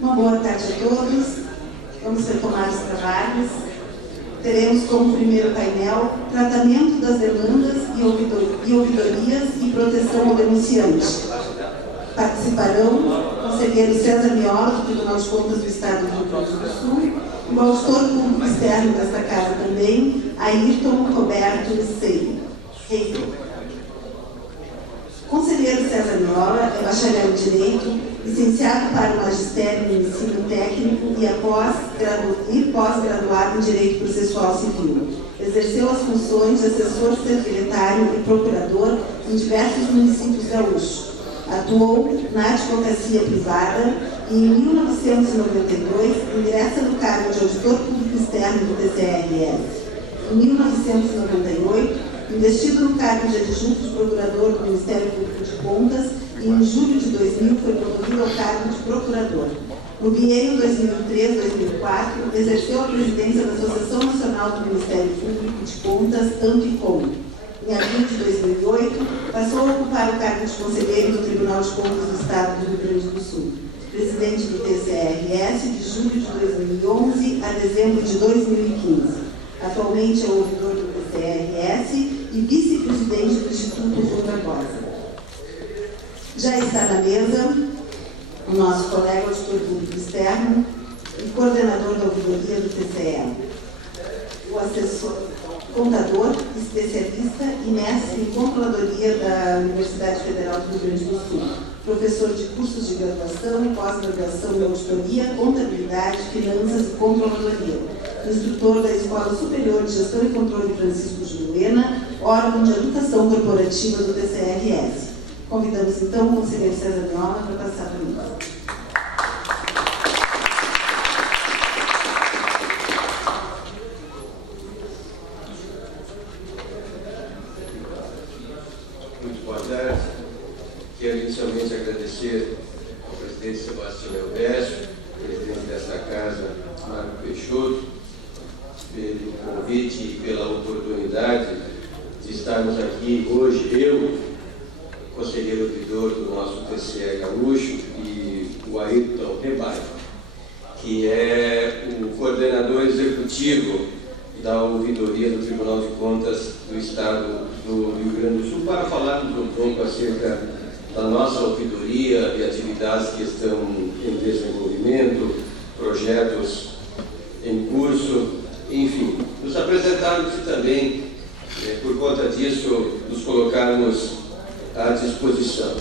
Uma boa tarde a todos. Vamos retomar os trabalhos. Teremos como primeiro painel tratamento das demandas e ouvidorias e proteção ao denunciante. Participarão o conselheiro César Miola, do Tribunal de Contas do Estado do Rio Grande do Sul, e o auditor público externo desta casa também, Ayrton Roberto Seio. Conselheiro César Miola é bacharel em Direito, licenciado para o Magistério no Ensino Técnico e pós-graduado em Direito Processual Civil. Exerceu as funções de assessor secretário e procurador em diversos municípios gaúchos. Atuou na advocacia privada e, em 1992, ingressa no cargo de auditor público externo do TCRS. Em 1998, investido no cargo de adjunto procurador do Ministério Público de Contas, e em julho de 2000 foi promovido ao cargo de procurador. No biênio 2003-2004, exerceu a presidência da Associação Nacional do Ministério Público de Contas, AMPICOM. Em abril de 2008, passou a ocupar o cargo de conselheiro do Tribunal de Contas do Estado do Rio Grande do Sul, presidente do TCRS de julho de 2011 a dezembro de 2015. Atualmente é ouvidor do TCRS e vice-presidente do Instituto Rui Barbosa. Já está na mesa o nosso colega auditor público externo e coordenador da ouvidoria do TCE, o assessor, contador, especialista e mestre em controladoria da Universidade Federal do Rio Grande do Sul, professor de cursos de graduação e pós-graduação em auditoria, contabilidade, finanças e controladoria, instrutor da Escola Superior de Gestão e Controle Francisco Juruena, órgão de educação corporativa do TCRS. Convidamos então o conselheiro César Miola para passar para nós. Muito boa tarde. Quero inicialmente agradecer ao presidente Sebastião Elvésio, presidente desta casa, Marco Peixoto, pelo convite e pela oportunidade de estarmos aqui hoje, eu, conselheiro ouvidor do nosso TCE Gaúcho, e o Ayrton Rebaio, que é o coordenador executivo da ouvidoria do Tribunal de Contas do Estado do Rio Grande do Sul, para falarmos um pouco acerca da nossa ouvidoria e atividades que estão em desenvolvimento, projetos em curso, enfim, nos apresentarmos e também, por conta disso, nos colocarmos à disposição.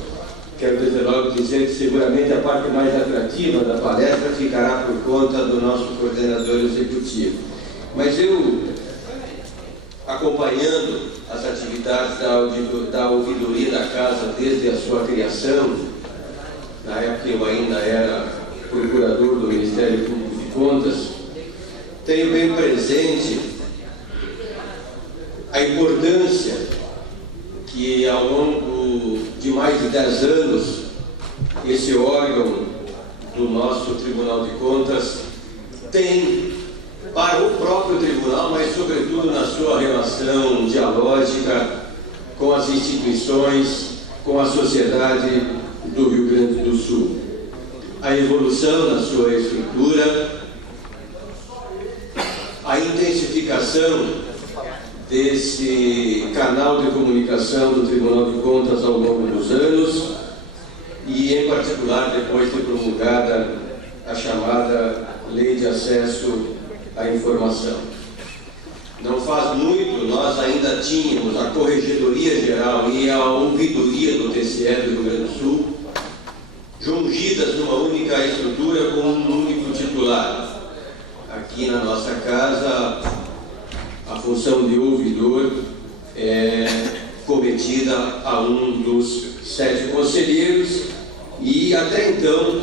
Quero desde logo dizer que seguramente a parte mais atrativa da palestra ficará por conta do nosso coordenador executivo. Mas eu, acompanhando as atividades da ouvidoria da casa desde a sua criação, na época eu ainda era procurador do Ministério Público de Contas, tenho bem presente a importância que ao longo de mais de 10 anos esse órgão do nosso Tribunal de Contas tem para o próprio tribunal, mas sobretudo na sua relação dialógica com as instituições, com a sociedade do Rio Grande do Sul. A evolução na sua estrutura, a intensificação desse canal de comunicação do Tribunal de Contas ao longo dos anos e, em particular, depois de promulgada a chamada Lei de Acesso à Informação. Não faz muito, nós ainda tínhamos a Corregedoria Geral e a Ouvidoria do TCE do Rio Grande do Sul jungidas numa única estrutura com um único titular. Aqui na nossa casa, a função de ouvidor é cometida a um dos 7 conselheiros e, até então,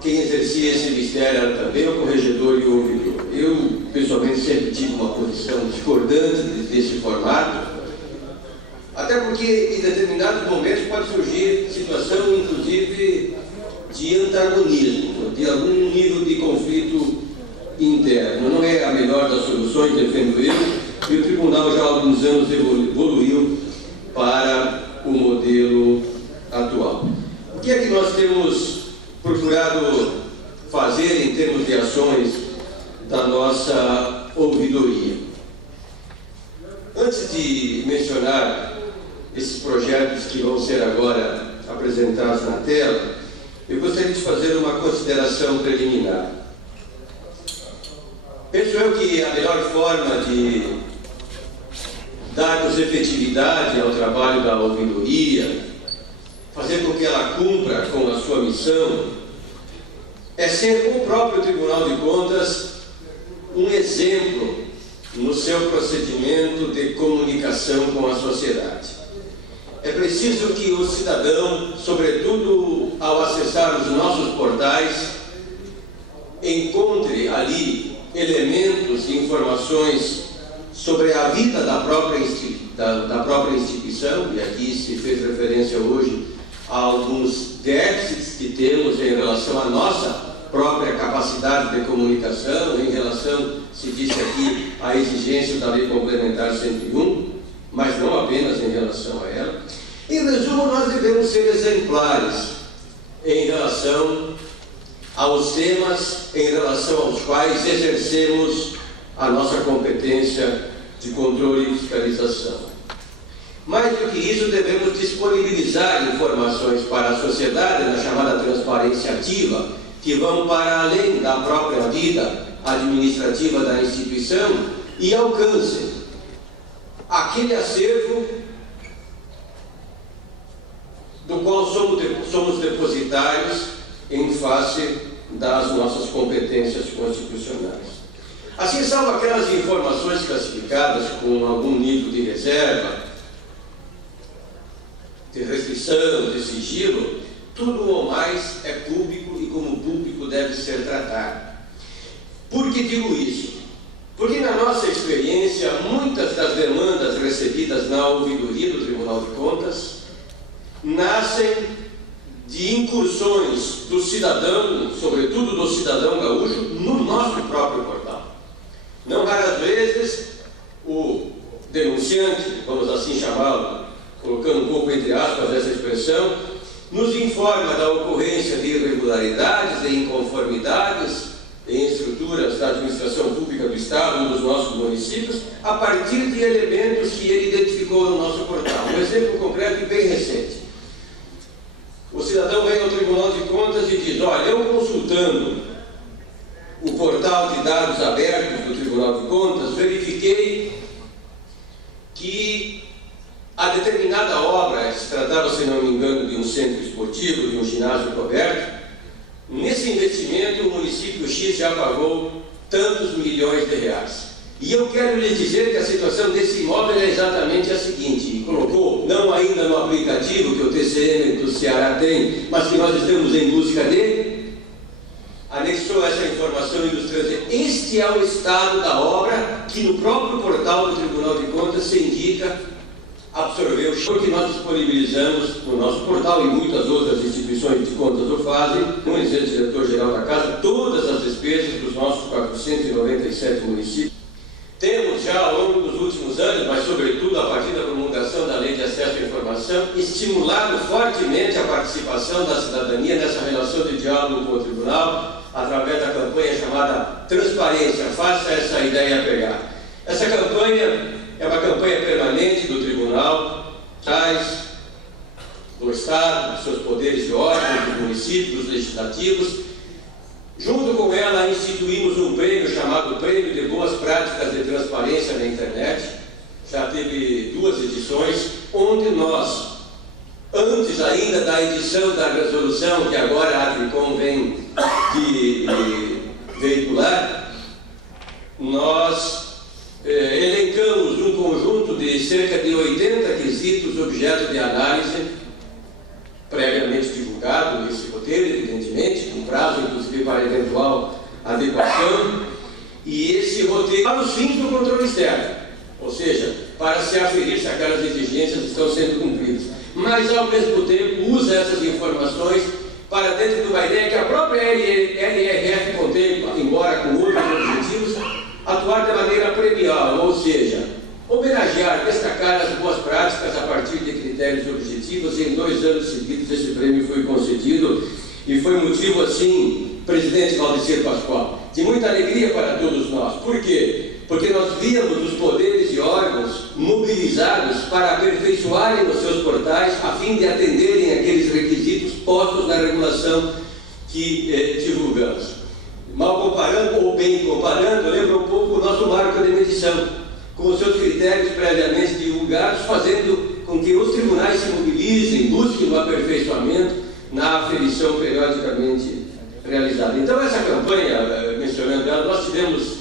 quem exercia esse mistério era também o corregedor e o ouvidor. Eu, pessoalmente, sempre tive uma posição discordante desse formato, até porque, em determinados momentos, pode surgir situação, inclusive, de antagonismo, de algum nível de conflito interno. Não é a melhor das soluções, defendo eu, e o tribunal já há alguns anos evoluiu para o modelo atual. O que é que nós temos procurado fazer em termos de ações da nossa ouvidoria. Antes de mencionar esses projetos que vão ser agora apresentados na tela, eu gostaria de fazer uma consideração preliminar. Penso eu que a melhor forma de darmos efetividade ao trabalho da ouvidoria, fazer com que ela cumpra com a sua missão, é ser o próprio Tribunal de Contas um exemplo no seu procedimento de comunicação com a sociedade. É preciso que o cidadão, sobretudo ao acessar os nossos portais, encontre ali elementos e informações sobre a vida da própria instituição, e aqui se fez referência hoje a alguns déficits que temos em relação à nossa própria capacidade de comunicação, em relação, se disse aqui, à exigência da Lei Complementar 101, mas não apenas em relação a ela. Em resumo, nós devemos ser exemplares em relação aos temas em relação aos quais exercemos a nossa competência de controle e fiscalização. Mais do que isso, devemos disponibilizar informações para a sociedade na chamada transparência ativa, que vão para além da própria vida administrativa da instituição e alcancem aquele acervo do qual somos depositários em face das nossas competências constitucionais. Assim, salvo aquelas informações classificadas com algum nível de reserva, de restrição, de sigilo, tudo ou mais é público e como público deve ser tratado. Por que digo isso? Porque na nossa experiência, muitas das demandas recebidas na ouvidoria do Tribunal de Contas nascem de incursões do cidadão, sobretudo do cidadão gaúcho, no nosso próprio portal. Não raras vezes, o denunciante, vamos assim chamá-lo, colocando um pouco entre aspas essa expressão, nos informa da ocorrência de irregularidades e inconformidades em estruturas da administração pública do Estado ou dos nossos municípios, a partir de elementos que ele identificou no nosso portal. Um exemplo concreto e bem recente. O cidadão vem ao Tribunal de Contas e diz: olha, eu consultando o portal de dados abertos do Tribunal de Contas, verifiquei que a determinada obra, se tratava, se não me engano, de um centro esportivo, de um ginásio coberto, nesse investimento o município X já pagou tantos milhões de reais. E eu quero lhe dizer que a situação desse imóvel é exatamente a seguinte, e colocou, não ainda no aplicativo que o TCM do Ceará tem, mas que nós estamos em busca de, anexou essa informação ilustrando, este é o estado da obra que no próprio portal do Tribunal de Contas se indica absorver o show que nós disponibilizamos no nosso portal e muitas outras instituições de contas o fazem, com exemplo, diretor-geral da Casa, todas as despesas dos nossos 497 municípios. Temos já ao longo dos últimos anos, mas sobretudo a partir da promulgação da Lei de Acesso à Informação, estimulado fortemente a participação da cidadania nessa relação de diálogo com o Tribunal, através da campanha chamada Transparência, faça essa ideia pegar. Essa campanha é uma campanha permanente do Tribunal, do Estado, dos seus poderes de ordem, dos municípios, dos legislativos. Junto com ela, instituímos um prêmio chamado Prêmio de Boas Práticas de Transparência na Internet. Já teve 2 edições, onde nós, antes ainda da edição da resolução que agora a Tricom vem de veicular, nós elencamos um conjunto de cerca de 80 quesitos objeto de análise, previamente divulgado nesse roteiro, evidentemente, com prazo inclusive para eventual adequação, e esse roteiro para os fins do controle externo, ou seja, para se aferir se aquelas exigências estão sendo cumpridas, mas ao mesmo tempo usa essas informações para dentro de uma ideia que a própria LRF contempla, embora com outros objetivos, atuar de maneira premial, ou seja, homenagear, destacar as boas práticas a partir de critérios objetivos, e em 2 anos seguidos esse prêmio foi concedido e foi motivo, assim, presidente Valdecir Pascoal, de muita alegria para todos nós. Por quê? Porque nós víamos os poderes e órgãos mobilizados para aperfeiçoarem os seus portais a fim de atenderem aqueles requisitos postos na regulação que divulgamos. Mal comparando, ou bem comparando, lembra um pouco o nosso marco de medição, com os seus critérios previamente divulgados, fazendo com que os tribunais se mobilizem, busquem o aperfeiçoamento na aferição periodicamente realizada. Então, essa campanha, mencionando ela, nós tivemos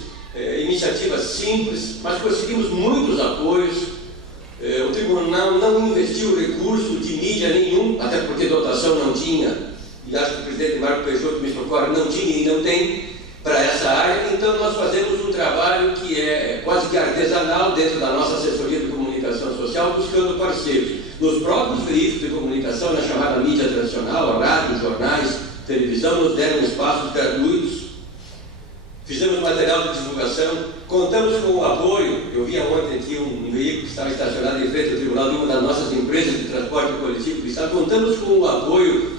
iniciativas simples, mas conseguimos muitos apoios. O tribunal não investiu recurso de mídia nenhum, até porque dotação não tinha, e acho que o presidente Marco Peixoto me socorre, não tinha e não tem para essa área. Então nós fazemos um trabalho que é quase que artesanal dentro da nossa assessoria de comunicação social, buscando parceiros nos próprios veículos de comunicação, na chamada mídia tradicional, rádio, jornais, televisão, nos deram espaços gratuitos. Fizemos material de divulgação, contamos com o apoio. Eu vi ontem aqui um veículo que estava estacionado em frente ao tribunal de uma das nossas empresas de transporte coletivo do Estado. Contamos com o apoio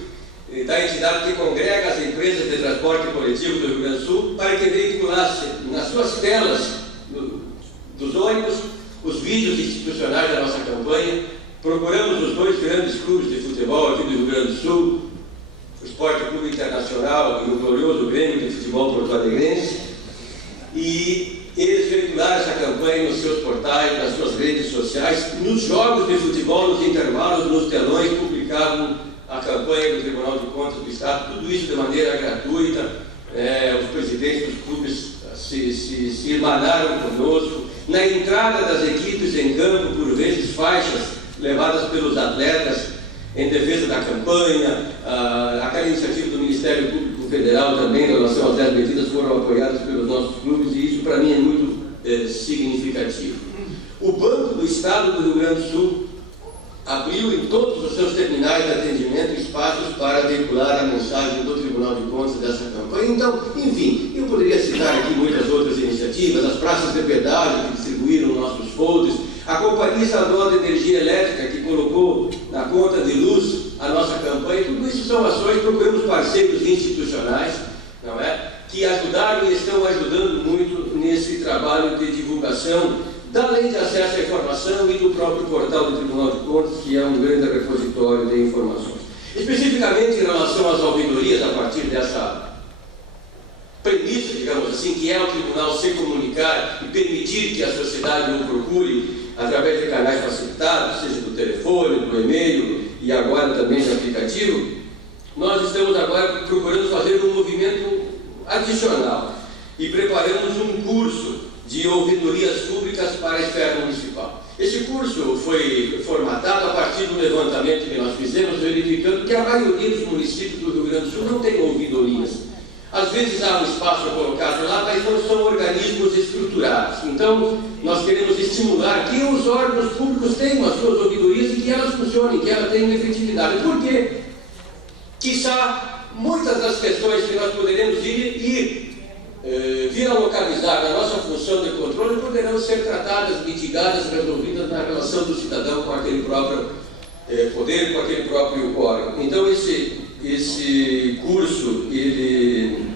da entidade que congrega as empresas de transporte coletivo do Rio Grande do Sul para que veiculasse nas suas telas dos ônibus os vídeos institucionais da nossa campanha. Procuramos os dois grandes clubes de futebol aqui do Rio Grande do Sul, o Esporte Clube Internacional e o glorioso Grêmio de Futebol Porto-Alegrense, e eles veicularam essa campanha nos seus portais, nas suas redes sociais, nos jogos de futebol, nos intervalos, nos telões, publicavam a campanha do Tribunal de Contas do Estado, tudo isso de maneira gratuita. Os presidentes dos clubes se irmanaram conosco. Na entrada das equipes em campo, por vezes faixas levadas pelos atletas em defesa da campanha, aquela iniciativa do Ministério Público Federal também, em relação às 10 medidas, foram apoiadas pelos nossos clubes, e isso para mim é muito significativo. O Banco do Estado do Rio Grande do Sul abriu em todos os seus terminais de atendimento espaços para veicular a mensagem do Tribunal de Contas dessa campanha. Então, enfim, eu poderia citar aqui muitas outras iniciativas, as praças de pedágio que distribuíram nossos folders, a Companhia Estadual de Energia Elétrica que colocou na conta de luz a nossa campanha. Tudo isso são ações. Procuramos parceiros institucionais, não é, que ajudaram e estão ajudando muito nesse trabalho de divulgação da Lei de Acesso à Informação e do próprio portal do Tribunal de Contas, que é um grande repositório de informações. Especificamente em relação às ouvidorias, a partir dessa premissa, digamos assim, que é o tribunal se comunicar e permitir que a sociedade o procure através de canais facilitados, seja do telefone, do e-mail e agora também do aplicativo, nós estamos agora procurando fazer um movimento adicional e preparamos um curso de ouvidorias públicas para a esfera municipal. Esse curso foi formatado a partir do levantamento que nós fizemos, verificando que a maioria dos municípios do Rio Grande do Sul não tem ouvidorias. Às vezes há um espaço colocado lá, mas não são organismos estruturados. Então, nós queremos estimular que os órgãos públicos tenham as suas ouvidorias e que elas funcionem, que elas tenham efetividade. Por quê? Quiçá, muitas das questões que nós poderemos vir a localizar na nossa função de controle poderão ser tratadas, mitigadas, resolvidas na relação do cidadão com aquele próprio poder, com aquele próprio órgão. Então, esse curso, ele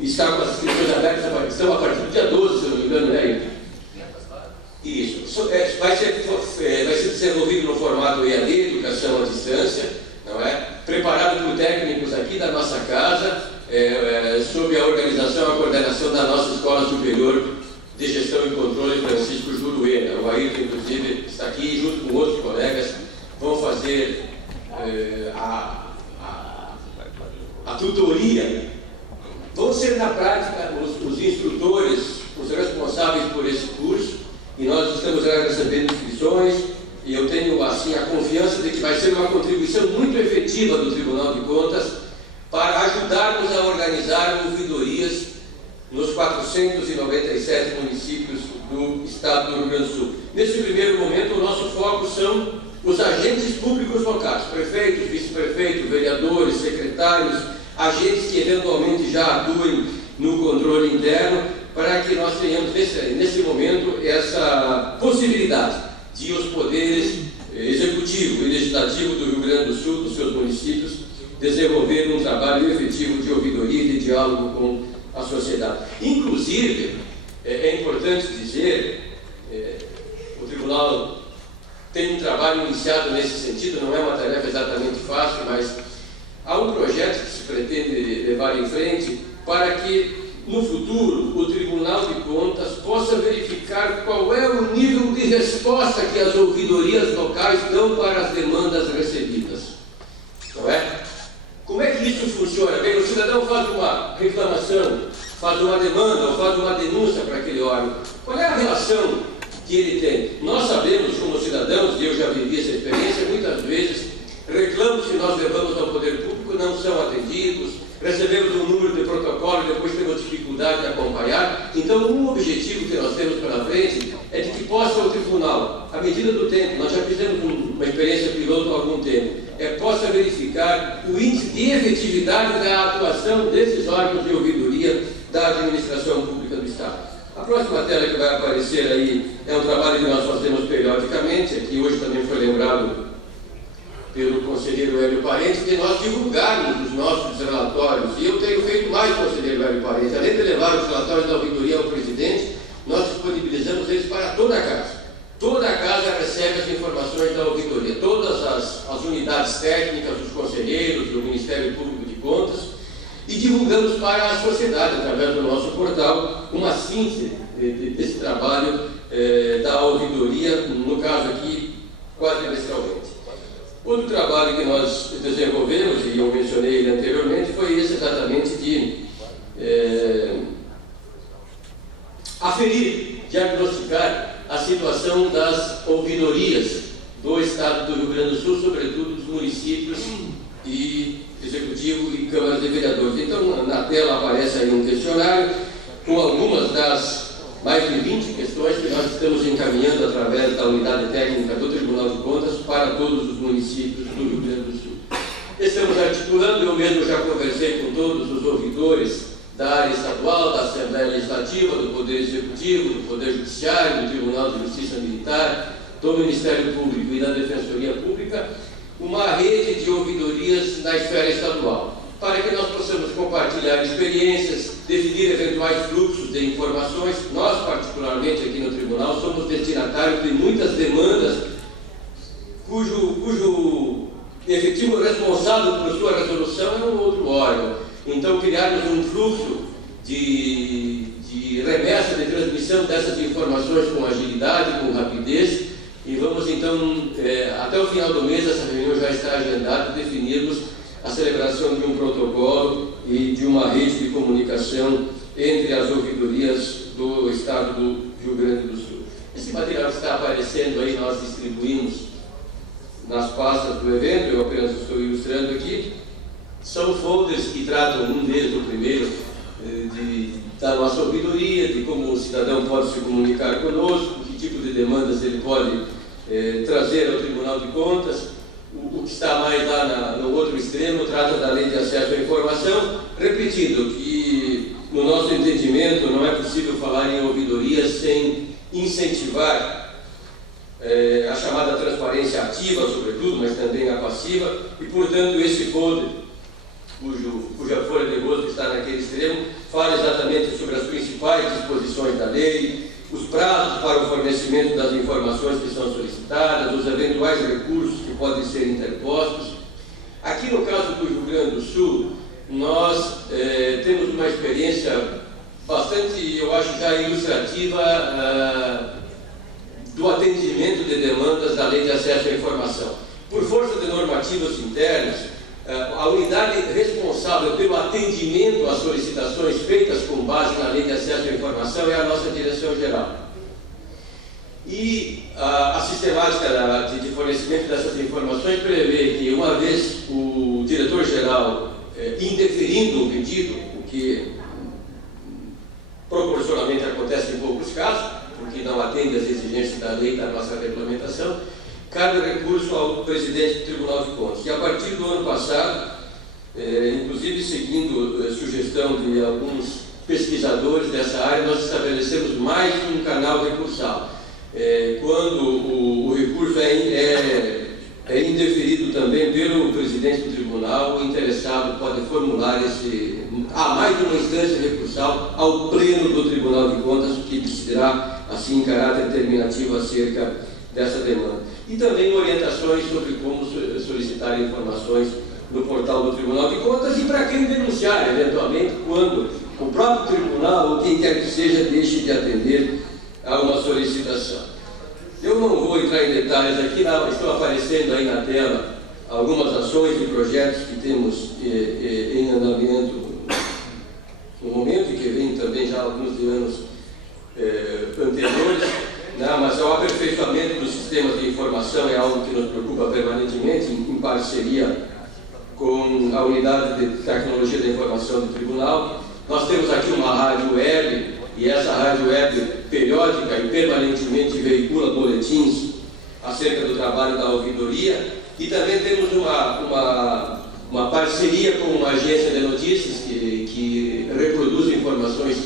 está com as inscrições abertas, estão a partir do dia 12, se eu não me engano, né? Isso. Vai ser desenvolvido no formato EAD, Educação à Distância, não é? Preparado por técnicos aqui da nossa casa, sob a organização e a coordenação da nossa Escola Superior de Gestão e Controle, Francisco Juruena. O Ayrton, inclusive, está aqui, junto com outros colegas, vão fazer a tutoria. Vão ser, na prática, os instrutores, os responsáveis por esse curso, e nós estamos recebendo inscrições, e eu tenho, assim, a confiança de que vai ser uma contribuição muito efetiva do Tribunal de Contas para ajudarmos a organizar ouvidorias nos 497 municípios do Estado do Rio Grande do Sul. Nesse primeiro momento, o nosso foco são os agentes públicos locais, prefeitos, vice-prefeitos, vereadores, secretários, agentes que eventualmente já atuem no controle interno, para que nós tenhamos, nesse momento, essa possibilidade de os poderes executivo e legislativo do Rio Grande do Sul, dos seus municípios, desenvolver um trabalho efetivo de ouvidoria e de diálogo com a sociedade. Inclusive, é importante dizer, o Tribunal tem um trabalho iniciado nesse sentido, não é uma tarefa exatamente fácil, mas há um projeto que se pretende levar em frente para que, no futuro, o Tribunal de Contas possa verificar qual é o nível de resposta que as ouvidorias locais dão para as demandas recebidas. Não é? Como é que isso funciona? Bem, o cidadão faz uma reclamação, faz uma demanda ou faz uma denúncia para aquele órgão. Qual é a relação que ele tem? Nós sabemos, como cidadãos, e eu já vivi essa experiência, muitas vezes reclamos que nós levamos ao poder público não são atendidos, recebemos um número de protocolo e depois temos dificuldade de acompanhar. Então, um objetivo que nós temos pela frente é de que possa o tribunal, à medida do tempo, nós já fizemos uma experiência piloto há algum tempo, possa verificar o índice de efetividade da atuação desses órgãos de ouvidoria da administração pública do Estado. A próxima tela que vai aparecer aí é um trabalho que nós fazemos periodicamente, que hoje também foi lembrado pelo conselheiro Hélio Parente, de nós divulgarmos os nossos relatórios. E eu tenho feito mais, conselheiro Hélio Parente. Além de levar os relatórios da ouvidoria ao presidente, nós disponibilizamos eles para toda a casa. Toda a casa recebe as informações da ouvidoria. Todas as unidades técnicas, os conselheiros, do Ministério Público de Contas, e divulgamos para a sociedade, através do nosso portal, uma síntese desse trabalho da ouvidoria, no caso aqui, quadrimestralmente. Outro trabalho que nós desenvolvemos, e eu mencionei ele anteriormente, foi esse exatamente de aferir, diagnosticar a situação das ouvidorias do Estado do Rio Grande do Sul, sobretudo dos municípios e Executivo e Câmaras de Vereadores. Então, na tela aparece aí um questionário com algumas das mais de 20 questões que nós estamos encaminhando através da unidade técnica do Tribunal de Contas para todos os municípios do Rio Grande do Sul. Estamos articulando, eu mesmo já conversei com todos os ouvidores da área estadual, da Assembleia Legislativa, do Poder Executivo, do Poder Judiciário, do Tribunal de Justiça Militar, do Ministério Público e da Defensoria Pública, uma rede de ouvidorias na esfera estadual, para que nós possamos compartilhar experiências, definir eventuais fluxos de informações. Nós, particularmente aqui no Tribunal, somos destinatários de muitas demandas cujo efetivo responsável por sua resolução é um outro órgão. Então, criarmos um fluxo de remessa, de transmissão dessas informações com agilidade, com rapidez, e vamos então, até o final do mês, essa reunião já está agendada, definirmos a celebração de um protocolo e de uma rede de comunicação entre as ouvidorias do Estado do Rio Grande do Sul. Esse material que está aparecendo aí, nós distribuímos nas pastas do evento, eu apenas estou ilustrando aqui. São folders que tratam, um deles, o primeiro, da nossa ouvidoria, de como o cidadão pode se comunicar conosco, que tipo de demandas ele pode trazer ao Tribunal de Contas. O que está mais lá no outro extremo trata da Lei de Acesso à Informação, repetindo que, no nosso entendimento, não é possível falar em ouvidoria sem incentivar a chamada transparência ativa, sobretudo, mas também a passiva, e, portanto, esse folder, cuja folha de rosto está naquele extremo, fala exatamente sobre as principais disposições da lei, os prazos para o fornecimento das informações que são solicitadas, os eventuais recursos que podem ser interpostos. Aqui no caso do Rio Grande do Sul, nós temos uma experiência bastante, eu acho, já ilustrativa do atendimento de demandas da Lei de Acesso à Informação. Por força de normativas internas, a unidade responsável pelo atendimento às solicitações feitas com base na Lei de Acesso à Informação é a nossa Direção-Geral. E a sistemática de fornecimento dessas informações prevê que, uma vez o diretor-geral indeferindo o pedido, o que proporcionalmente acontece em poucos casos, porque não atende às exigências da lei e da nossa regulamentação, cabe recurso ao presidente do Tribunal de Contas. E a partir do ano passado, inclusive seguindo a sugestão de alguns pesquisadores dessa área, nós estabelecemos mais um canal recursal. Quando o recurso é indeferido também pelo presidente do Tribunal tribunal, o interessado pode formular há mais de uma instância recursal ao Pleno do Tribunal de Contas, que decidirá, assim, em caráter terminativo acerca dessa demanda. E também orientações sobre como solicitar informações no portal do Tribunal de Contas e para quem denunciar, eventualmente, quando o próprio tribunal, ou quem quer que seja, deixe de atender a uma solicitação. Eu não vou entrar em detalhes aqui, estão aparecendo aí na tela algumas ações e projetos que temos em andamento no momento, e que vem também já há alguns anos anteriores, né? Mas o aperfeiçoamento dos sistemas de informação é algo que nos preocupa permanentemente, em parceria com a Unidade de Tecnologia da Informação do Tribunal. Nós temos aqui uma rádio web, e essa rádio web periódica e permanentemente veicula boletins acerca do trabalho da ouvidoria, e também temos uma parceria com uma agência de notícias que reproduz informações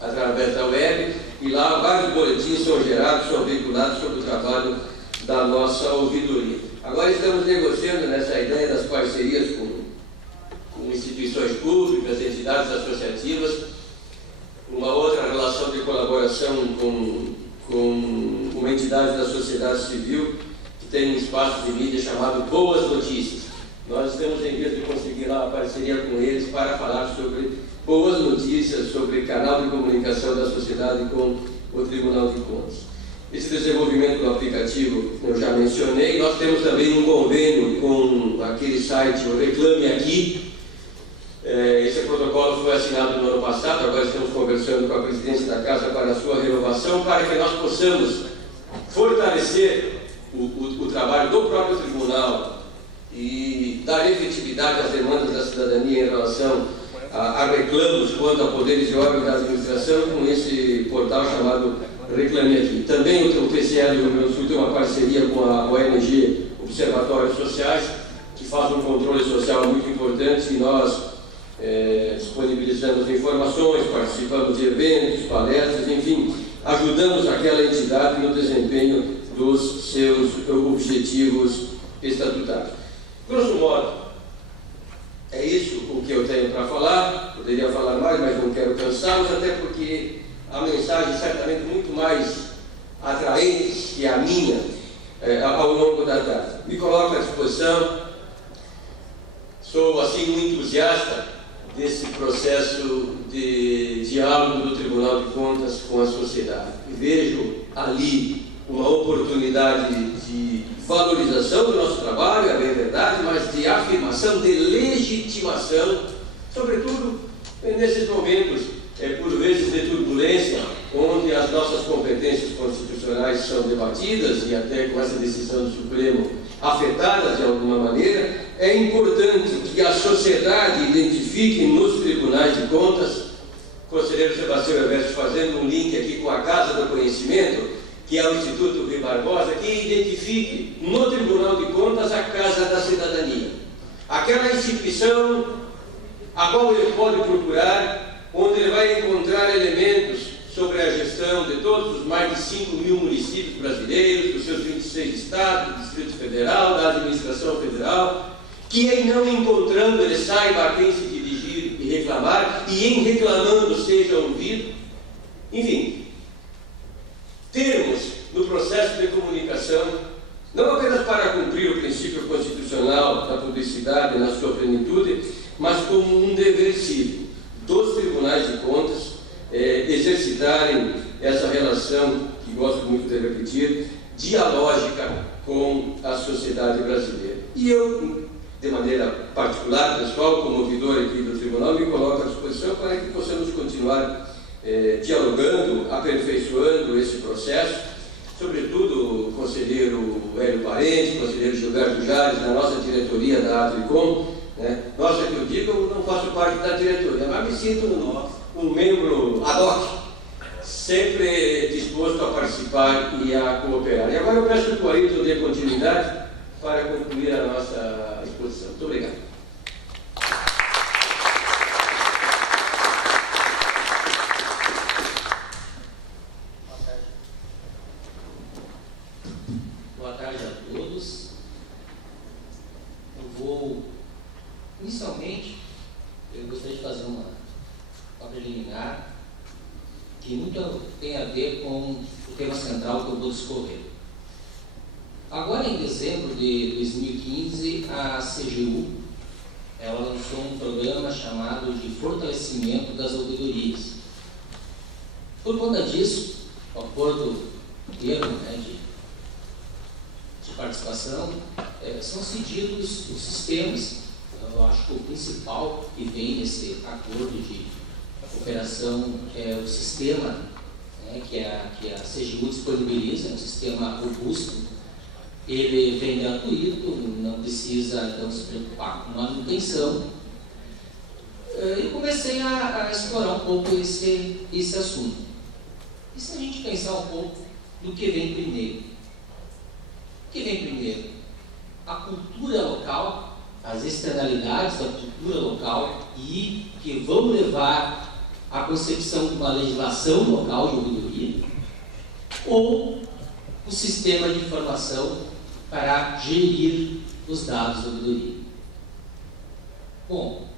através da web, e lá vários boletins são gerados, são veiculados sobre o trabalho da nossa ouvidoria. Agora estamos negociando nessa ideia das parcerias com instituições públicas, entidades associativas, uma outra relação de colaboração com uma entidade da sociedade civil que tem um espaço de mídia chamado Boas Notícias. Nós estamos em vias de conseguir lá uma parceria com eles para falar sobre boas notícias, sobre canal de comunicação da sociedade com o Tribunal de Contas. Esse desenvolvimento do aplicativo eu já mencionei. Nós temos também um convênio com aquele site, o Reclame Aqui. Esse protocolo foi assinado no ano passado, agora estamos conversando com a presidência da Casa para a sua renovação, para que nós possamos fortalecer o trabalho do próprio tribunal e dar efetividade às demandas da cidadania em relação a reclamos quanto a poderes e órgãos da administração com esse portal chamado Reclame Aqui. Também o PCL do Rio Grande do Sul tem uma parceria com a ONG Observatórios Sociais, que faz um controle social muito importante, e nós disponibilizamos informações, participamos de eventos, palestras, enfim, ajudamos aquela entidade no desempenho dos seus objetivos estatutários. Grosso modo, é isso o que eu tenho para falar. Poderia falar mais, mas não quero cansá-los, até porque a mensagem certamente muito mais atraente que a minha ao longo da tarde. Me coloco à disposição, sou assim um entusiasta desse processo de diálogo do Tribunal de Contas com a sociedade. E vejo ali uma oportunidade de valorização do nosso trabalho, é bem verdade, mas de afirmação, de legitimação, sobretudo nesses momentos, por vezes, de turbulência, onde as nossas competências constitucionais são debatidas e até com essa decisão do Supremo afetadas de alguma maneira. É importante que a sociedade identifique nos tribunais de contas, o conselheiro Sebastião Everest fazendo um link aqui com a Casa do Conhecimento, que é o Instituto Rui Barbosa, que identifique no Tribunal de Contas a Casa da Cidadania, aquela instituição a qual ele pode procurar, onde ele vai encontrar elementos sobre a gestão de todos os mais de 5 mil municípios brasileiros, dos seus 26 estados, do Distrito Federal, da administração federal, que em não encontrando ele saiba a quem se dirigir e reclamar, e em reclamando seja ouvido. Enfim, termos no processo de comunicação, não apenas para cumprir o princípio constitucional da publicidade na sua plenitude, mas como um dever cívico dos tribunais de contas exercitarem essa relação, que gosto muito de repetir, dialógica com a sociedade brasileira. E eu, de maneira particular, pessoal, como ouvidor aqui do tribunal, me coloco à disposição para que possamos continuar dialogando, aperfeiçoando esse processo, sobretudo o conselheiro Hélio Parente, o conselheiro Gilberto Jales, na nossa diretoria da Atricom, né? Nossa, que eu digo, eu não faço parte da diretoria, mas me sinto um membro ad hoc, sempre disposto a participar e a cooperar. E agora eu peço que o Ailton dê continuidade para concluir a nossa exposição. Muito obrigado. Boa tarde a todos. Eu vou que muito tem a ver com o tema central que eu vou discorrer. Agora, em dezembro de 2015, a CGU ela lançou um programa chamado de fortalecimento das ouvidorias. Por conta disso, o acordo termo de participação, são cedidos os sistemas. Eu acho que o principal que vem nesse acordo de cooperação é o sistema que a CGU disponibiliza, um sistema robusto. Ele vem gratuito, não precisa então se preocupar com manutenção. E comecei a explorar um pouco esse assunto. E se a gente pensar um pouco do que vem primeiro? O que vem primeiro? A cultura local, as externalidades da cultura local e que vão levar à concepção de uma legislação local de ouvidoria, ou o sistema de informação para gerir os dados da ouvidoria? Bom,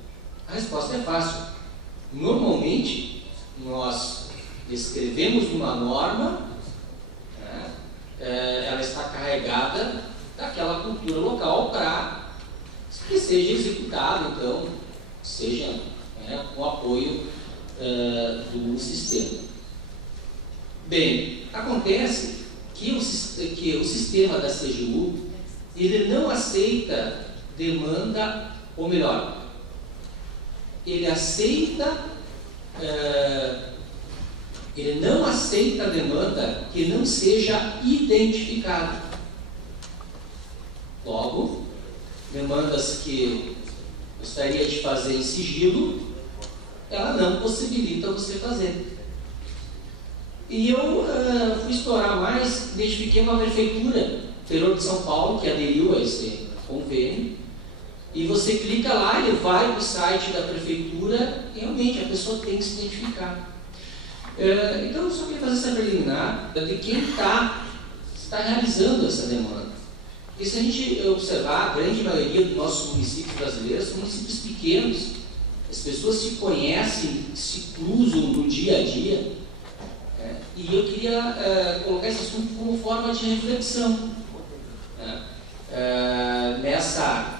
a resposta é fácil. Normalmente, nós escrevemos uma norma, ela está carregada daquela cultura local para que seja executada, então, seja com apoio do sistema. Bem, acontece que o sistema da CGU ele não aceita demanda, ou melhor, ele não aceita demanda que não seja identificada. Logo, demandas que gostaria de fazer em sigilo, ela não possibilita você fazer. E eu fui explorar mais, identifiquei uma prefeitura, interior de São Paulo, que aderiu a esse convênio, e você clica lá, ele vai para o site da prefeitura, e realmente a pessoa tem que se identificar. Então eu só queria fazer essa preliminar de quem está realizando essa demanda. E se a gente observar, a grande maioria dos nossos municípios brasileiros são municípios pequenos, as pessoas se conhecem, se cruzam no dia a dia, e eu queria colocar esse assunto como forma de reflexão nessa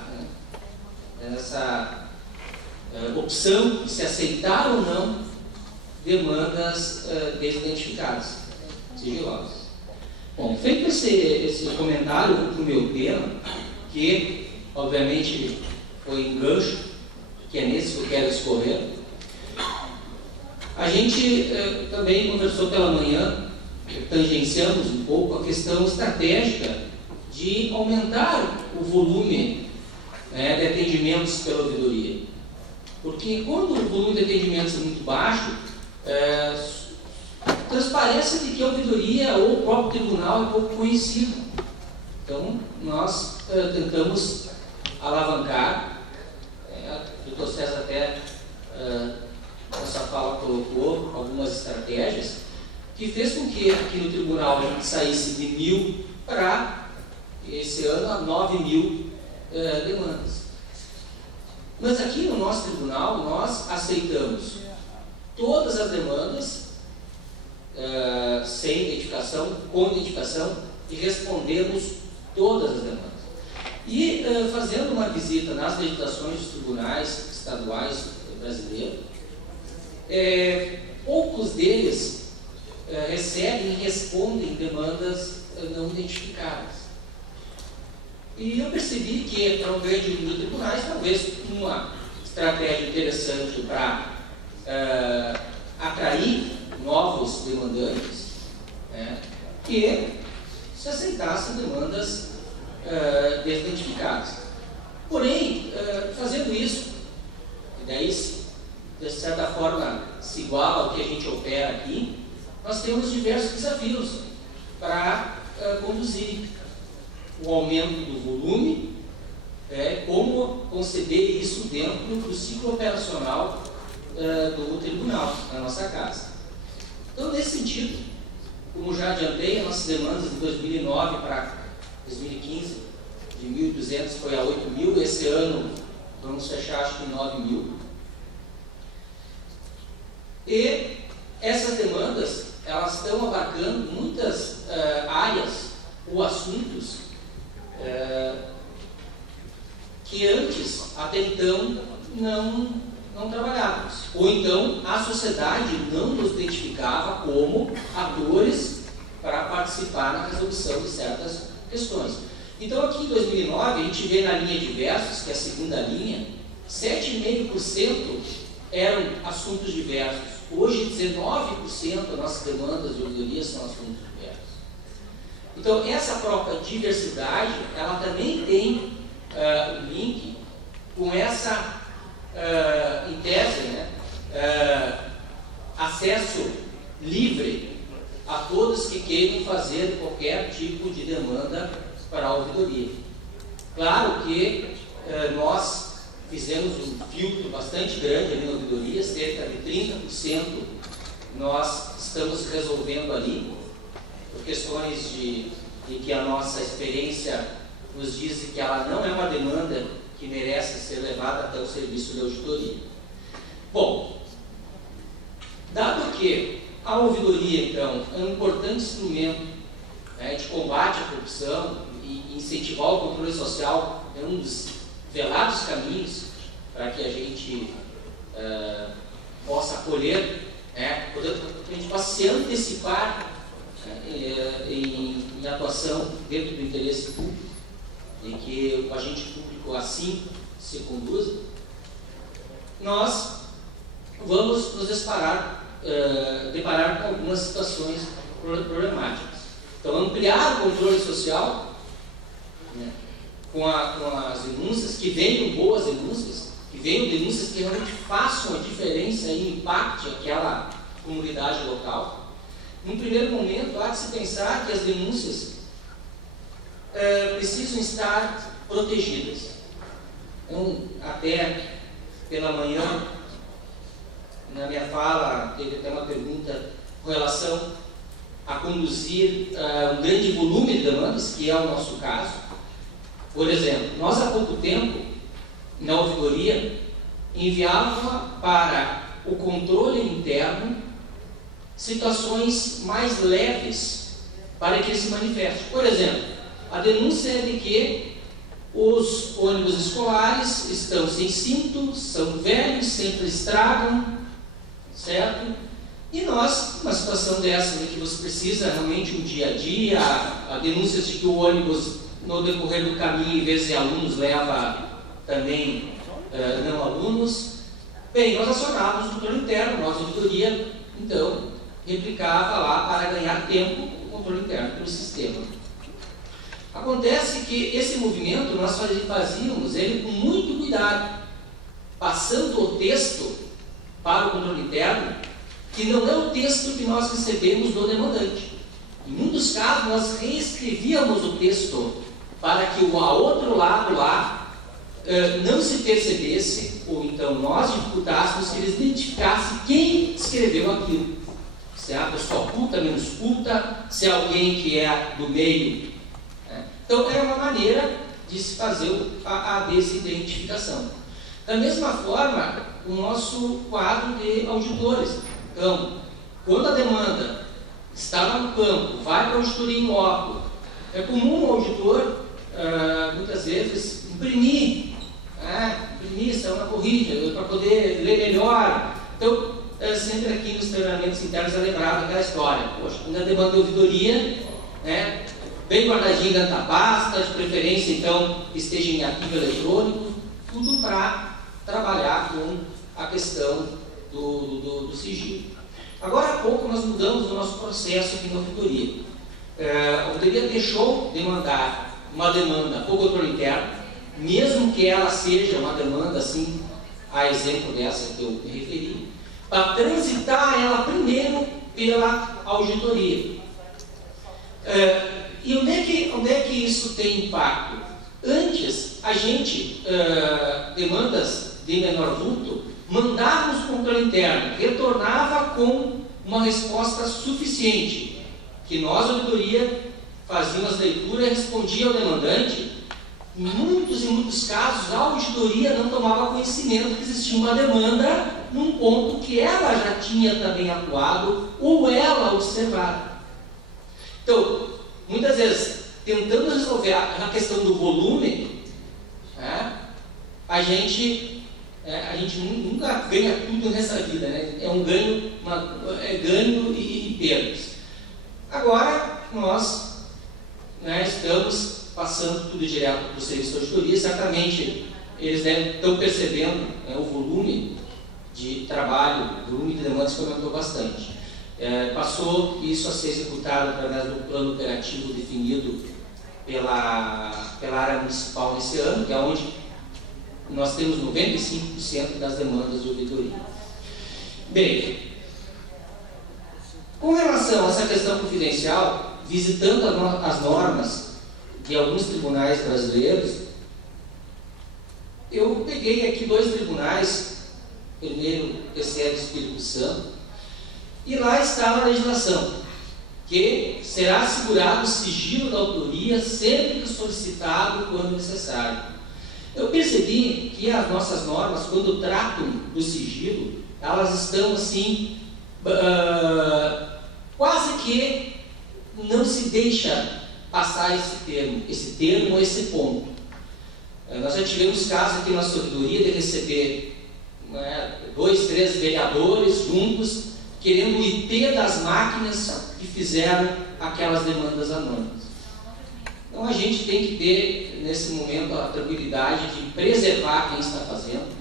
opção de se aceitar ou não demandas desidentificadas, sigilosas. Bom, feito esse comentário para o meu tema, que obviamente foi um gancho, que é nesse que eu quero discorrer, a gente também conversou pela manhã, tangenciamos um pouco a questão estratégica de aumentar o volume de atendimentos pela ouvidoria. Porque quando o volume de atendimentos é muito baixo, transparece de que a ouvidoria ou o próprio tribunal é pouco conhecido. Então, nós tentamos alavancar, o doutor César até nessa fala colocou algumas estratégias que fez com que aqui no tribunal a gente saísse de 1.000 para, esse ano, a 9.000 demandas. Mas aqui no nosso tribunal, nós aceitamos todas as demandas sem identificação, com identificação, e respondemos todas as demandas. E fazendo uma visita nas legislações dos tribunais estaduais brasileiros, poucos deles recebem e respondem demandas não identificadas. E eu percebi que para um grande número de tribunais, talvez uma estratégia interessante para atrair novos demandantes, que se aceitassem demandas desidentificadas. Porém, fazendo isso, e daí, de certa forma, se iguala ao que a gente opera aqui, nós temos diversos desafios para conduzir o aumento do volume, como conceber isso dentro do ciclo operacional do tribunal, na nossa casa. Então, nesse sentido, como já adiantei, as nossas demandas de 2009 para 2015, de 1.200 foi a 8.000, esse ano vamos fechar acho que 9.000. E essas demandas, elas estão abarcando muitas áreas ou assuntos que antes, até então, não trabalhávamos. Ou então, a sociedade não nos identificava como atores para participar na resolução de certas questões. Então, aqui em 2009, a gente vê na linha diversos, que é a segunda linha, 7,5% eram assuntos diversos. Hoje, 19% das nossas demandas de ouvidoria são assuntos diversos. Então, essa própria diversidade, ela também tem um link com essa, em tese, né, acesso livre a todos que queiram fazer qualquer tipo de demanda para a ouvidoria. Claro que nós fizemos um filtro bastante grande ali na ouvidoria, cerca de 30% nós estamos resolvendo ali, por questões de que a nossa experiência nos diz que ela não é uma demanda que merece ser levada até o serviço de auditoria. Bom, dado que a ouvidoria, então, é um importante instrumento, né, de combate à corrupção e incentivar o controle social, é um dos velados caminhos para que a gente possa acolher, né, que a gente possa se antecipar em atuação dentro do interesse público, e que o agente público assim se conduza, nós vamos nos deparar com algumas situações problemáticas. Então, ampliar o controle social, né, com as denúncias, que venham boas denúncias, que venham denúncias que realmente façam a diferença e impactem aquela comunidade local. Num primeiro momento, há de se pensar que as denúncias precisam estar protegidas. Então, até pela manhã, na minha fala, teve até uma pergunta com relação a conduzir um grande volume de demandas, que é o nosso caso. Por exemplo, nós há pouco tempo, na ouvidoria, enviávamos para o controle interno situações mais leves para que ele se manifeste. Por exemplo, a denúncia é de que os ônibus escolares estão sem cinto, são velhos, sempre estragam, certo? E nós, uma situação dessa, em que você precisa realmente um dia a dia, a denúncias de que o ônibus, no decorrer do caminho, em vez de alunos, leva também não alunos. Bem, nós acionávamos o controle interno, nossa auditoria, então, replicava lá para ganhar tempo o controle interno pelo sistema. Acontece que esse movimento nós fazíamos ele com muito cuidado, passando o texto para o controle interno, que não é o texto que nós recebemos do demandante. Em muitos casos, nós reescrevíamos o texto para que o outro lado lá não se percebesse, ou então nós dificultássemos que eles identificassem quem escreveu aquilo. Se é a pessoa culta, menos culta, se é alguém que é do meio. Então, era uma maneira de se fazer a desidentificação. Da mesma forma, o nosso quadro de auditores. Então, quando a demanda está lá no campo, vai para a auditoria em loco, é comum o auditor, muitas vezes, imprimir, sair uma corrida, para poder ler melhor. Então, sempre aqui nos treinamentos internos é lembrado aquela história. Poxa, quando a demanda de ouvidoria, né, bem guardadinho dentro da pasta, de preferência, então, esteja em arquivo eletrônico, tudo para trabalhar com a questão do sigilo. Agora há pouco nós mudamos o nosso processo aqui na auditoria. A auditoria deixou de mandar uma demanda por controle interno, mesmo que ela seja uma demanda, assim, a exemplo dessa que eu me referi, para transitar ela primeiro pela auditoria. E onde é que isso tem impacto? Antes, a gente, demandas de menor vulto, mandávamos para o controle interno, retornava com uma resposta suficiente, que nós, a auditoria, fazíamos as leituras e respondia ao demandante. Em muitos e muitos casos, a auditoria não tomava conhecimento que existia uma demanda num ponto que ela já tinha também atuado ou ela observado. Então, muitas vezes, tentando resolver a questão do volume, né, a gente nunca ganha tudo nessa vida, né? É um ganho, ganho e perdas. Agora, nós, né, estamos passando tudo direto para o serviço de auditoria. Certamente, eles estão percebendo, né, o volume de trabalho, o volume de demandas que aumentou bastante. Passou isso a ser executado através do plano operativo definido pela área municipal nesse ano, que é onde nós temos 95% das demandas de auditoria. Bem, com relação a essa questão confidencial, visitando as normas de alguns tribunais brasileiros, eu peguei aqui 2 tribunais, primeiro TCE do Espírito Santo, e lá está a legislação, que será assegurado o sigilo da autoria sempre que solicitado quando necessário. Eu percebi que as nossas normas, quando tratam do sigilo, elas estão assim, quase que não se deixa passar esse termo ou esse ponto. Nós já tivemos casos aqui na ouvidoria de receber 2, 3 vereadores juntos, querendo o IP das máquinas que fizeram aquelas demandas anônimas. Então a gente tem que ter, nesse momento, a tranquilidade de preservar quem está fazendo,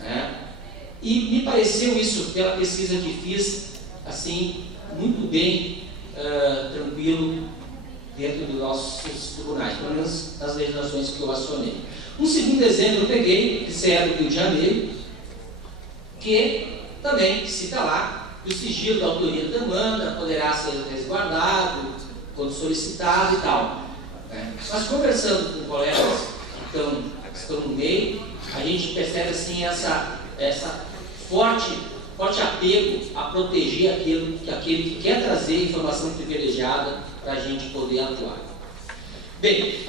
né? E me pareceu isso, pela pesquisa que fiz, assim, muito bem tranquilo dentro dos nossos tribunais, pelo menos nas legislações que eu acionei. Um segundo exemplo eu peguei, que é do Rio de Janeiro, que também cita lá que o sigilo da autoria da demanda poderá ser resguardado quando solicitado e tal. Mas conversando com colegas que estão no meio, a gente percebe assim essa forte apego a proteger aquele que quer trazer informação privilegiada para a gente poder atuar. Bem,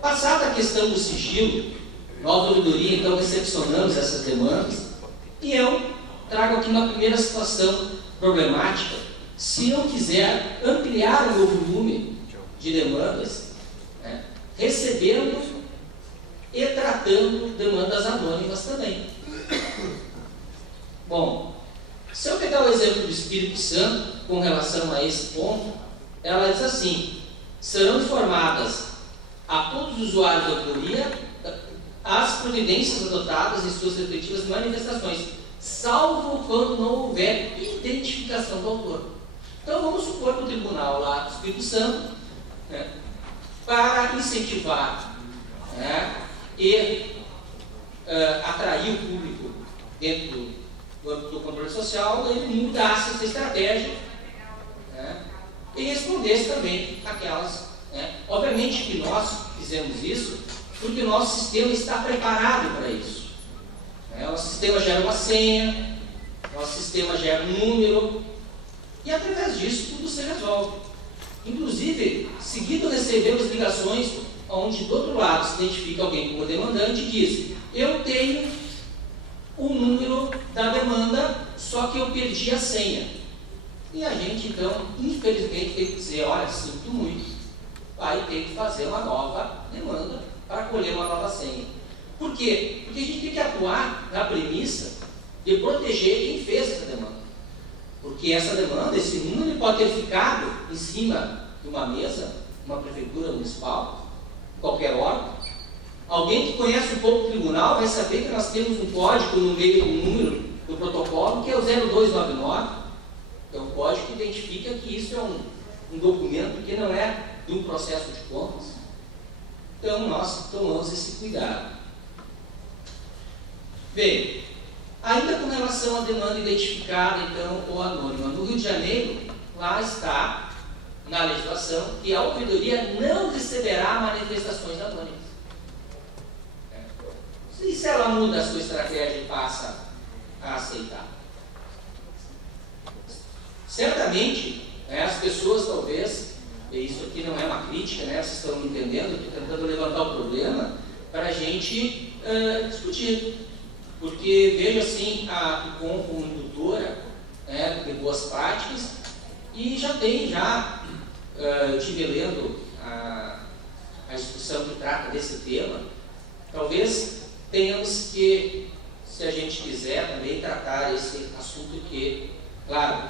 passada a questão do sigilo, nós, ouvidoria, então recepcionamos essas demandas e eu trago aqui uma primeira situação problemática. Se eu quiser ampliar o meu volume de demandas, né, recebendo e tratando demandas anônimas também. Bom, se eu pegar o exemplo do Espírito Santo com relação a esse ponto, ela diz assim: serão informadas a todos os usuários da auditoria as providências adotadas em suas respectivas manifestações, salvo quando não houver identificação do autor. Então vamos supor que o tribunal lá do Espírito Santo, né, para incentivar, né, e atrair o público dentro do âmbito do controle social, ele mudasse essa estratégia, né, e respondesse também aquelas, né. Obviamente que nós fizemos isso porque o nosso sistema está preparado para isso. O nosso sistema gera uma senha, nosso sistema gera um número, e através disso tudo se resolve. Inclusive, seguido recebemos ligações onde do outro lado se identifica alguém como demandante e diz: eu tenho o número da demanda, só que eu perdi a senha. E a gente então, infelizmente, tem que dizer: olha, sinto muito, vai ter que fazer uma nova demanda para colher uma nova senha. Por quê? Porque a gente tem que atuar na premissa de proteger quem fez essa demanda. Porque essa demanda, esse número, ele pode ter ficado em cima de uma mesa, uma prefeitura municipal, qualquer órgão. Alguém que conhece um pouco o tribunal vai saber que nós temos um código no meio do número do protocolo, que é o 0299, que é um código que identifica que isso é um documento que não é de um processo de contas. Então nós tomamos esse cuidado. Bem, ainda com relação à demanda identificada, então, ou anônima, no Rio de Janeiro, lá está na legislação que a ouvidoria não receberá manifestações anônimas. E se ela muda a sua estratégia e passa a aceitar? Certamente, né, as pessoas talvez, e isso aqui não é uma crítica, né, vocês estão entendendo, eu estou tentando levantar o problema para a gente discutir. porque vejo assim a PICOM como indutora, né, de boas práticas, e já tem, tive lendo a instrução que trata desse tema. Talvez tenhamos que, se a gente quiser, também tratar esse assunto que, claro,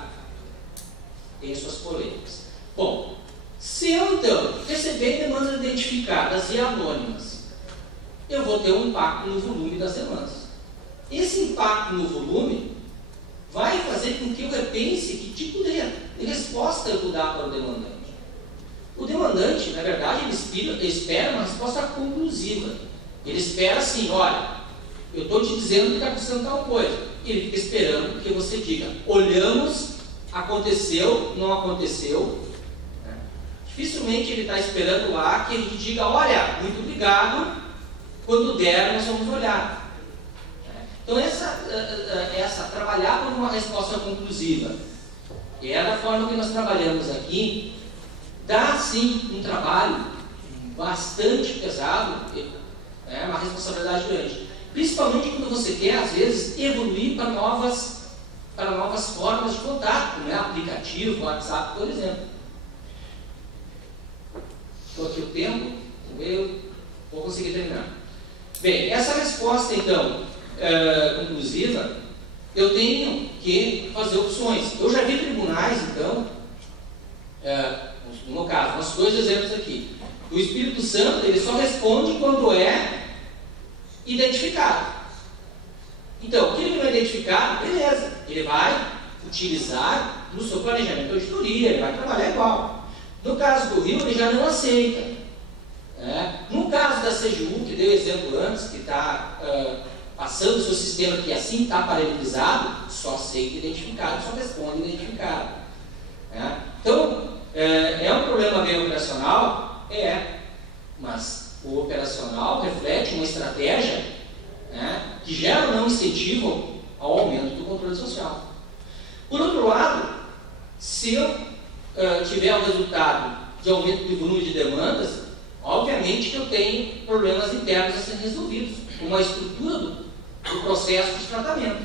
tem suas polêmicas. Bom, se eu então receber demandas identificadas e anônimas, eu vou ter um impacto no volume das demandas. Esse impacto no volume vai fazer com que eu repense que tipo de resposta eu vou dar para o demandante. O demandante, na verdade, ele espera uma resposta conclusiva. Ele espera assim: olha, eu estou te dizendo que está acontecendo tal coisa. Ele fica esperando que você diga: olhamos, aconteceu, não aconteceu. Dificilmente ele está esperando lá que a gente diga: olha, muito obrigado, quando der nós vamos olhar. Então trabalhar por uma resposta conclusiva, que é da forma que nós trabalhamos aqui, dá sim um trabalho bastante pesado, uma responsabilidade grande, principalmente quando você quer às vezes evoluir para novas formas de contato, como é aplicativo, WhatsApp, por exemplo. Estou aqui o tempo, eu vou conseguir terminar. Bem, essa resposta então conclusiva, eu tenho que fazer opções. Eu já vi tribunais, então, no caso, nós 2 exemplos aqui. O Espírito Santo, ele só responde quando é identificado. Então, o que ele vai identificar, beleza, ele vai utilizar no seu planejamento de auditoria, ele vai trabalhar igual. No caso do Rio, ele já não aceita. No caso da CGU, que deu exemplo antes, que está passando o seu sistema, que assim está paralelizado, só aceita identificado, só responde identificado. Então, é um problema bem operacional? Mas o operacional reflete uma estratégia que gera ou não incentivo ao aumento do controle social. Por outro lado, se eu tiver o resultado de aumento de volume de demandas, obviamente que eu tenho problemas internos a serem resolvidos, uma estrutura do processo de tratamento.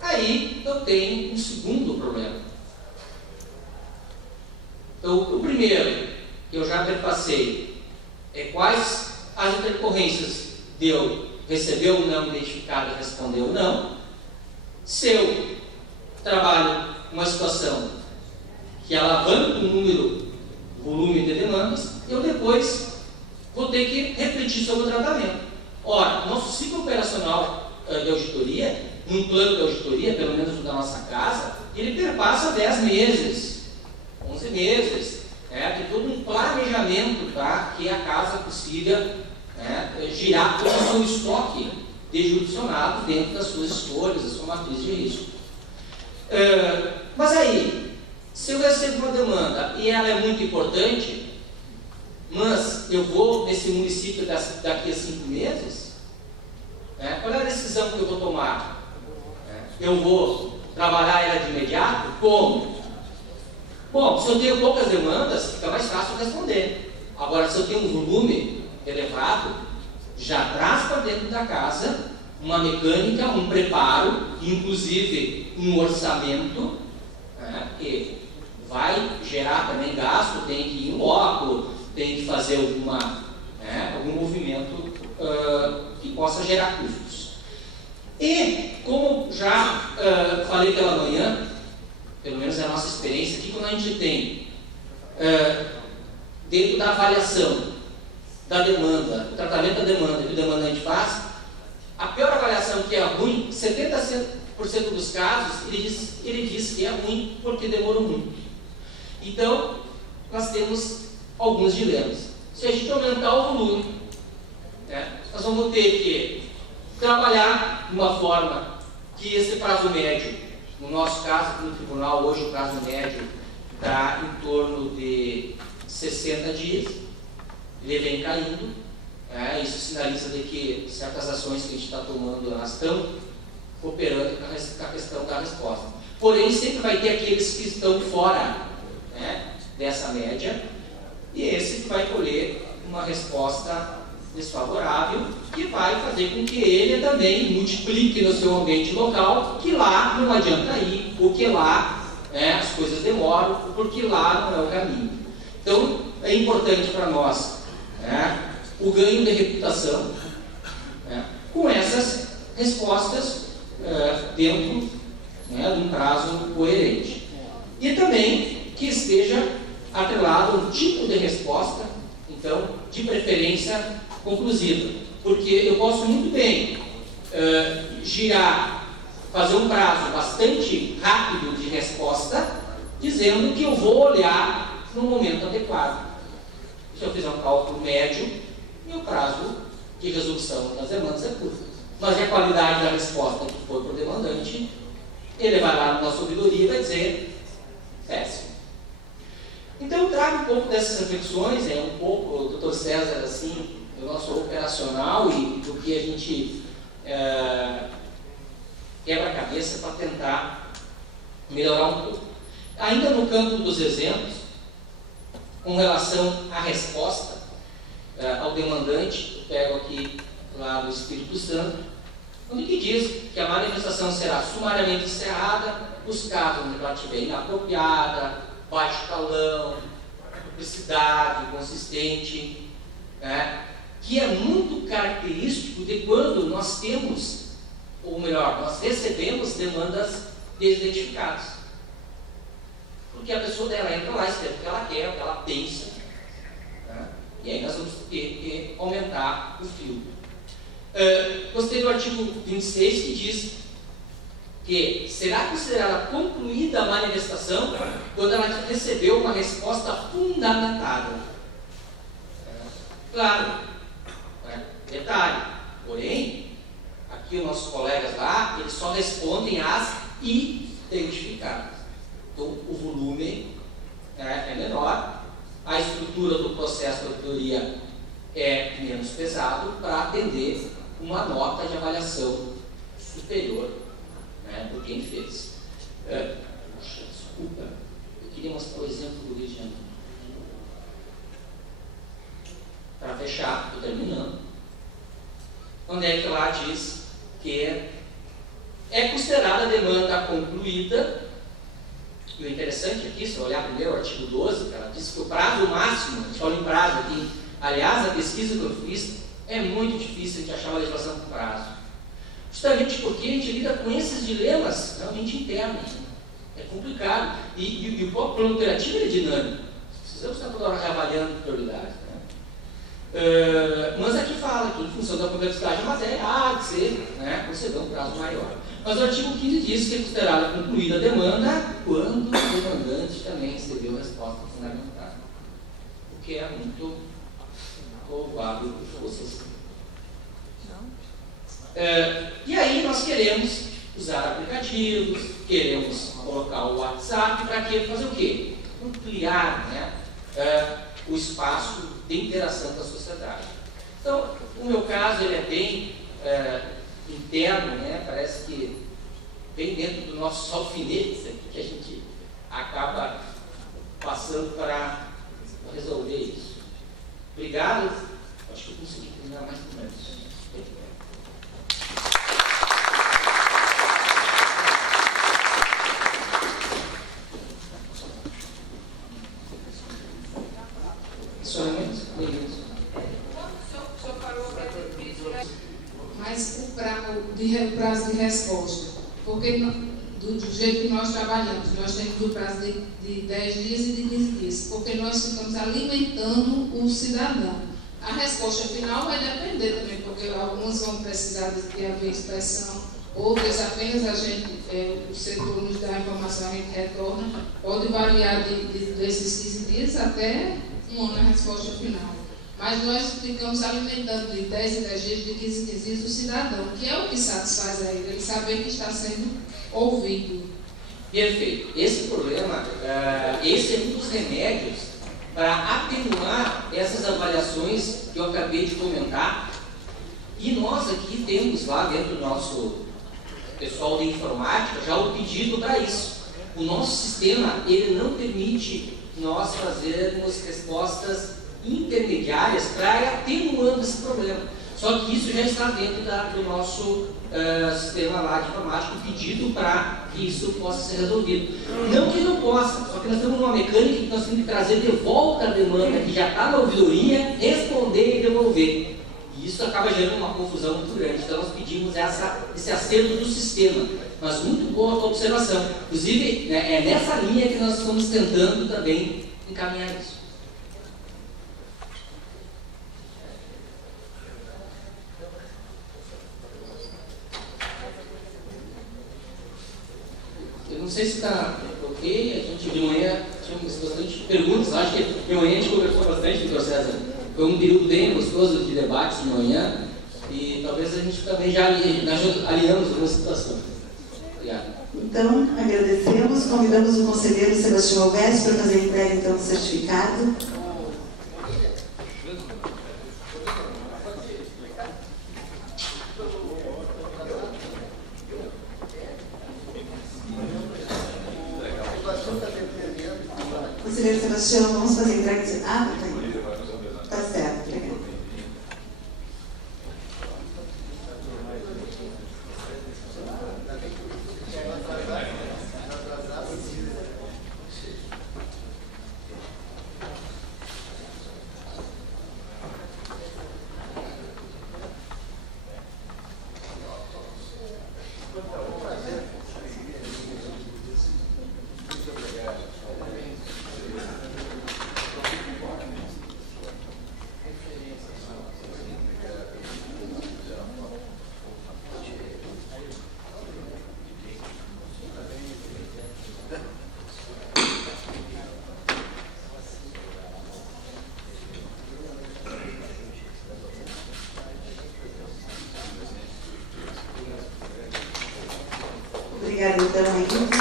Aí eu tenho um segundo problema. Então, o primeiro, que eu já perpassei, é quais as intercorrências de eu receber ou não identificado e responder ou não. Se eu trabalho uma situação que alavanca o volume de demandas, eu depois vou ter que refletir sobre o tratamento. Ora, nosso ciclo operacional de auditoria, num plano de auditoria, pelo menos o da nossa casa, ele perpassa 10 meses, 11 meses, tem todo um planejamento para que a casa consiga girar todo o seu estoque de jurisdicionado dentro das suas escolhas, da sua matriz de risco. Mas aí, se eu recebo uma demanda e ela é muito importante, mas eu vou nesse município daqui a 5 meses, qual é a decisão que eu vou tomar? Eu vou trabalhar ela de imediato? Como? Bom, se eu tenho poucas demandas, fica mais fácil responder. Agora, se eu tenho um volume elevado, já traz para dentro da casa uma mecânica, um preparo, inclusive um orçamento, que vai gerar também gasto, tem que ir em loco, tem que fazer algum movimento que possa gerar custos. E, como já falei pela manhã, pelo menos é a nossa experiência aqui, quando a gente tem dentro da avaliação da demanda, o tratamento da demanda que o demandante faz, a pior avaliação que é ruim, 70% dos casos, ele diz que é ruim porque demorou muito. Então, nós temos alguns dilemas. Se a gente aumentar o volume, nós vamos ter que trabalhar de uma forma que esse prazo médio, no nosso caso, no tribunal, hoje o prazo médio está em torno de 60 dias, ele vem caindo, isso sinaliza de que certas ações que a gente está tomando, elas estão cooperando com a questão da resposta. Porém, sempre vai ter aqueles que estão fora dessa média, e esse vai colher uma resposta desfavorável, que vai fazer com que ele também multiplique no seu ambiente local, que lá não adianta ir, ou que lá as coisas demoram, porque lá não é o caminho. Então, é importante para nós o ganho de reputação com essas respostas dentro de um prazo coerente. E também que esteja atrelado a um tipo de resposta, então, de preferência conclusiva. Porque eu posso muito bem fazer um prazo bastante rápido de resposta, dizendo que eu vou olhar no momento adequado. Se eu fizer um cálculo médio, meu prazo de resolução das demandas é curto. Mas a qualidade da resposta que for para o demandante, ele vai lá na nossa ouvidoria e vai dizer péssimo. Então eu trago um pouco dessas reflexões, um pouco, o Dr. César, assim, do nosso operacional e do que a gente quebra a cabeça para tentar melhorar um pouco. Ainda no campo dos exemplos, com relação à resposta ao demandante, eu pego aqui lá do Espírito Santo, onde que diz que a manifestação será sumariamente encerrada nos casos onde ela estiver inapropriada, baixo calão, duplicidade, inconsistente, que é muito característico de quando nós temos, ou melhor, nós recebemos demandas desidentificadas. Porque a pessoa dela entra lá, escreve o que ela quer, o que ela pensa, e aí nós vamos ter que aumentar o filtro. Gostei do artigo 26 que diz que será considerada concluída a manifestação quando ela recebeu uma resposta fundamentada. Claro, detalhe, porém, aqui os nossos colegas lá, eles só respondem as identificadas. Então, o volume é menor, a estrutura do processo de auditoria é menos pesado para atender uma nota de avaliação superior por quem fez. Desculpa, eu queria mostrar o exemplo do Rio de Janeiro. Para fechar, estou terminando. Onde é que lá diz que é considerada a demanda concluída. E o interessante aqui, se eu olhar primeiro o artigo 12, ela diz que o prazo máximo, a gente fala em prazo aqui, aliás, a pesquisa que eu fiz, é muito difícil de achar uma legislação com prazo. Justamente porque a gente lida com esses dilemas realmente internos. É complicado. E o próprio plano operativo é dinâmico. Precisamos estar toda hora reavaliando prioridades. Mas aqui fala que, em função da complexidade da matéria, há de ser conceder um prazo maior. Mas o artigo 15 diz que é considerada concluída a demanda quando o demandante também recebeu resposta fundamentada. O que é muito louvável que fosse assim. E aí nós queremos usar aplicativos, queremos colocar o WhatsApp para fazer o quê? Ampliar o espaço de interação com a sociedade. Então, o meu caso ele é bem interno, parece que bem dentro do nosso alfinetes aqui que a gente acaba passando para resolver isso. Obrigado. Acho que eu consegui terminar mais ou menos. Mas o prazo de resposta, porque do jeito que nós trabalhamos, nós temos o prazo de 10 dias e de 15 dias, porque nós ficamos alimentando o cidadão. A resposta final vai depender também, porque algumas vão precisar de haver inspeção, outras apenas o setor nos dá a informação, a gente retorna, pode variar desses 15 dias até um ano a resposta final. Mas nós ficamos alimentando de 10 em 10 dias, de 15 em 15 dias o cidadão, que é o que satisfaz a ele saber que está sendo ouvido. Perfeito. Esse problema, esse é um dos remédios para atenuar essas avaliações que eu acabei de comentar. E nós aqui temos lá dentro do nosso pessoal de informática já o pedido para isso. O nosso sistema, ele não permite nós fazermos respostas intermediárias para ir atenuando esse problema. Só que isso já está dentro do nosso sistema lá de informática, pedido para que isso possa ser resolvido. Não que não possa, só que nós temos uma mecânica que nós temos que trazer de volta a demanda que já está na ouvidoria, responder e devolver. E isso acaba gerando uma confusão muito grande. Então nós pedimos esse acerto do sistema. Mas muito boa a tua observação. Inclusive, né, é nessa linha que nós estamos tentando também encaminhar isso. Eu não sei se está ok, a gente de manhã tínhamos bastante perguntas, acho que de manhã a gente conversou bastante, doutor César. Foi um período bem gostoso de debates de manhã e talvez a gente também já alinhamos algumas situações. Obrigado. Então, agradecemos, convidamos o conselheiro Sebastião Alves para fazer a entrega então, do certificado. Conselheiro Sebastião, vamos fazer a entrega de... tá certo, obrigado. Obrigada, então, equipe.